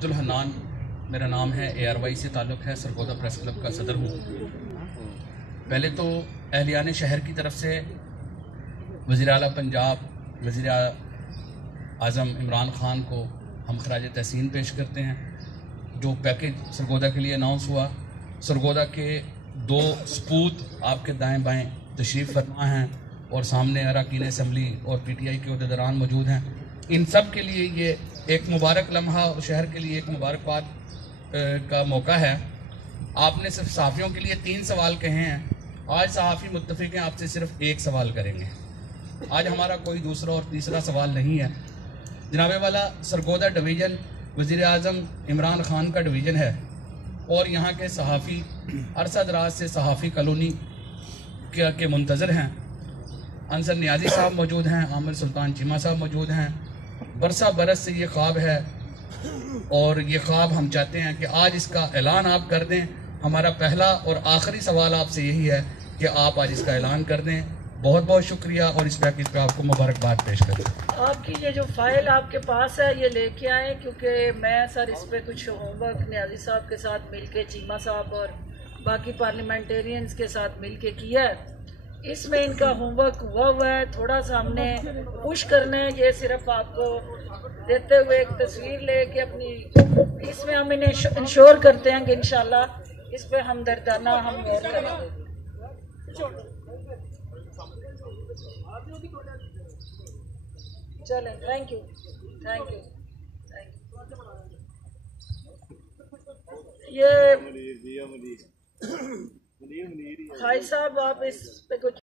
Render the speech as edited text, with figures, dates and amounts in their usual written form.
अब्दुल हन्नान मेरा नाम है, ARY से ताल्लुक़ है, सरगोदा प्रेस क्लब का सदर हूँ। पहले तो अहलियान शहर की तरफ से वज़ीर आला पंजाब वज़ीर आज़म इमरान ख़ान को हम खराज तहसीन पेश करते हैं। जो पैकेज सरगोदा के लिए अनाउंस हुआ, सरगोदा के 2 सपूत आपके दाएं बाएं तशरीफ़ फरमा हैं और सामने अरकान असम्बली और PTI के अहदेदारान मौजूद हैं। इन सब के लिए ये एक मुबारक लम्हा और शहर के लिए एक मुबारकबाद का मौका है। आपने सिर्फ सहाफ़ियों के लिए 3 सवाल कहे हैं। आज सहाफ़ी मुत्तफ़िक़ हैं, आपसे सिर्फ 1 सवाल करेंगे। आज हमारा कोई दूसरा और तीसरा सवाल नहीं है। जनाबे वाला सरगोदा डिवीज़न वज़ीर आज़म इमरान ख़ान का डिवीज़न है और यहाँ के सहाफ़ी अरसा दराज से सहाफ़ी कॉलोनी के मुंतज़र हैं। अंसर नियाज़ी साहब मौजूद हैं, आमिर सुल्तान चीमा साहब मौजूद हैं। बरसा बरस से ये ख्वाब है और ये ख्वाब हम चाहते हैं कि आज इसका ऐलान आप कर दें। हमारा पहला और आखिरी सवाल आपसे यही है कि आप आज इसका ऐलान कर दें। बहुत बहुत शुक्रिया और इस पैकेज पर आपको मुबारकबाद पेश करें। आपकी ये जो फाइल आपके पास है ये लेके आए, क्योंकि मैं सर इस पर कुछ होमवर्क नियाज़ी साहब के साथ मिलके, चीमा साहब और बाकी पार्लियामेंटेरियंस के साथ मिलके किया है। इसमें इनका होमवर्क हुआ है, थोड़ा सा हमने पुश करना है। ये सिर्फ आपको देते हुए एक तस्वीर लेके अपनी, इसमें हम इन्हें इंश्योर करते हैं कि इंशाल्लाह इस पे हम दर्दाना हम गौर करेंगे। चलें, थैंक यू। ये भाई साहब आप इस पे कुछ